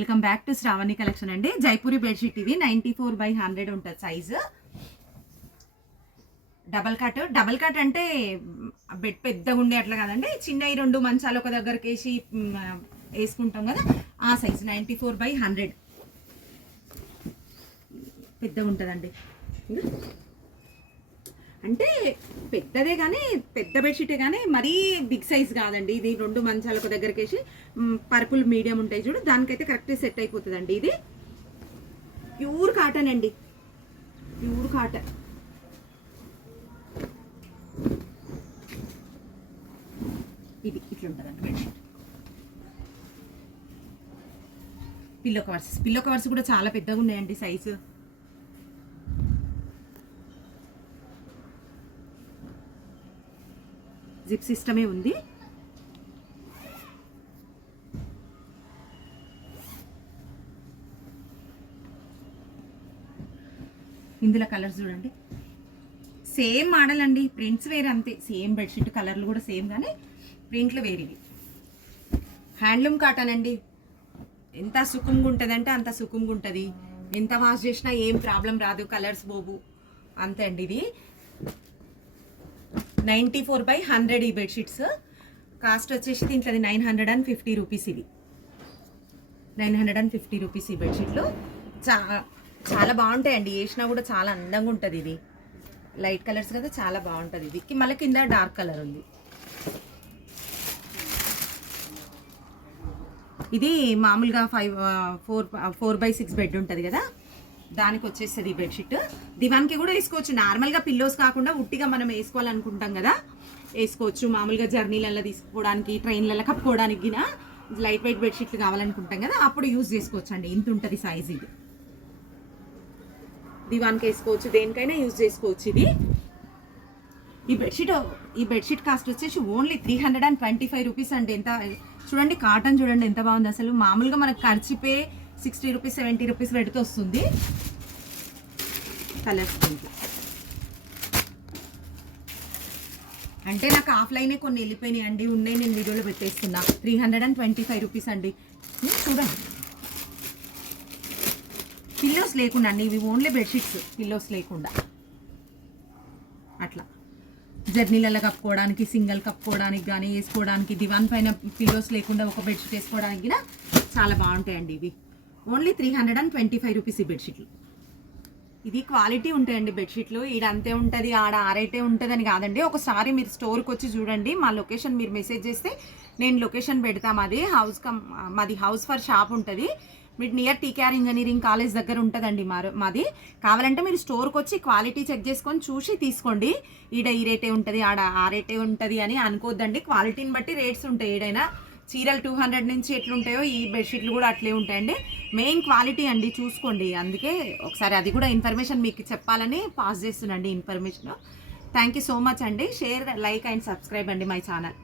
Welcome back to Sravani collection అండి. Jaipuri bedsheet ఇది 94/100 ఉంటుంది సైజు. డబల్ కట్ అంటే బెడ్ పెద్దగా ఉండే అట్లా కాదండి, చిన్న రెండు మంచాలు ఒక దగ్గరికి వేసి వేసుకుంటాం కదా ఆ సైజు. 94/100 పెద్దగా ఉంటుందండి. అంటే పెద్దదే కానీ పెద్ద బెడ్షీటే కానీ మరీ బిగ్ సైజ్ కాదండి. ఇది రెండు మంచాలు ఒక దగ్గరికి వేసి పర్పుల్ మీడియం ఉంటాయి చూడు, దానికైతే కరెక్ట్ సెట్ అయిపోతుందండి. ఇది ప్యూర్ కాటన్ అండి, ప్యూర్ కాటన్. ఇది ఇట్లా ఉంటుందండి బెడ్షీట్. పిల్లో కవర్స్ కూడా చాలా పెద్దగా ఉన్నాయండి సైజు. జిప్ సిస్టమే ఉంది. ఇందులో కలర్స్ చూడండి, సేమ్ మోడల్ అండి, ప్రింట్స్ వేరే అంతే. సేమ్ బెడ్షీట్ కలర్లు కూడా సేమ్ కానీ ప్రింట్లు వేరేవి. హ్యాండ్లూమ్ కాటన్ అండి, ఎంత సుఖంగా ఉంటుంది అంటే అంత సుఖంగా ఉంటుంది. ఎంత వాష్ చేసినా ఏం ప్రాబ్లం రాదు, కలర్స్ పోవు అంతే అండి. ఇది 94/100 ఈ బెడ్షీట్స్. కాస్ట్ వచ్చేసి దీంట్లో 950 రూపీస్. ఇది 950 రూపీస్ ఈ బెడ్షీట్లు. చాలా బాగుంటాయండి, వేసినా కూడా చాలా అందంగా ఉంటుంది. ఇది లైట్ కలర్స్ కదా, చాలా బాగుంటుంది. ఇది మళ్ళీ కింద డార్క్ కలర్ ఉంది. ఇది మామూలుగా 4/6 బెడ్ ఉంటుంది కదా, దానికి వచ్చేస్తుంది ఈ బెడ్షీట్. దివాన్కి కూడా వేసుకోవచ్చు, నార్మల్గా పిల్లోస్ కాకుండా ఉట్టిగా మనం వేసుకోవాలనుకుంటాం కదా వేసుకోవచ్చు. మామూలుగా జర్నీలలో తీసుకోవడానికి, ట్రైన్లలో కప్పుకోవడానికి లైట్ వెయిట్ బెడ్షీట్లు కావాలనుకుంటాం కదా, అప్పుడు యూజ్ చేసుకోవచ్చు అండి. ఇంత ఉంటుంది సైజ్. ఇది దివాన్కి వేసుకోవచ్చు, దేనికైనా యూజ్ చేసుకోవచ్చు. ఇది ఈ బెడ్షీట్ కాస్ట్ వచ్చేసి ఓన్లీ 325 రూపీస్ అండి. ఎంత చూడండి, కాటన్ చూడండి ఎంత బాగుంది అసలు. మామూలుగా మనకు ఖర్చుపే 60 రూపీస్ 70 రూపీస్ పెడితే వస్తుంది. కలర్స్ అంటే నాకు ఆఫ్లైనే కొన్ని వెళ్ళిపోయినాయి అండి, ఉన్నాయి నేను వీడియోలో పెట్టేస్తున్నా. 325 రూపీస్ అండి. చూడండి, పిల్లోస్ లేకుండా అండి, ఇవి ఓన్లీ బెడ్షీట్స్, పిల్లోస్ లేకుండా. అట్లా జర్నీలలో కప్పుకోవడానికి, సింగిల్ కప్పుకోవడానికి కానీ వేసుకోవడానికి, దివాన్ పైన పిల్లోస్ లేకుండా ఒక బెడ్షీట్ వేసుకోవడానికి కూడా చాలా బాగుంటాయండి. ఇవి ఓన్లీ 325 రూపీస్ ఈ బెడ్షీట్లు. ఇది క్వాలిటీ ఉంటాయండి బెడ్షీట్లు. ఈడ అంతే ఉంటుంది, ఆడ ఆరైతే ఉంటుందని కాదండి. ఒకసారి మీరు స్టోర్కి వచ్చి చూడండి, మా లొకేషన్ మీరు మెసేజ్ చేస్తే నేను లొకేషన్ పెడతాం. అది మాది హౌస్ ఫర్ షాప్ ఉంటుంది. మీరు నియర్ టీకేఆర్ ఇంజనీరింగ్ కాలేజ్ దగ్గర ఉంటుందండి మాది. కావాలంటే మీరు స్టోర్కి వచ్చి క్వాలిటీ చెక్ చేసుకొని చూసి తీసుకోండి. ఈడ ఈ రేటే ఉంటుంది, ఆడ ఆ రేటే ఉంటుంది అని అనుకోద్దండి. క్వాలిటీని బట్టి రేట్స్ ఉంటాయి. ఏడైనా చీరలు 200 నుంచి ఎట్లుంటాయో ఈ బెడ్షీట్లు కూడా అట్లే ఉంటాయండి. మెయిన్ క్వాలిటీ అండి, చూసుకోండి. అందుకే ఒకసారి అది కూడా ఇన్ఫర్మేషన్ మీకు చెప్పాలని పాస్ చేస్తున్నాండి information. Thank you so much అండి. షేర్, లైక్ అండ్ సబ్స్క్రైబ్ అండి మై ఛానల్.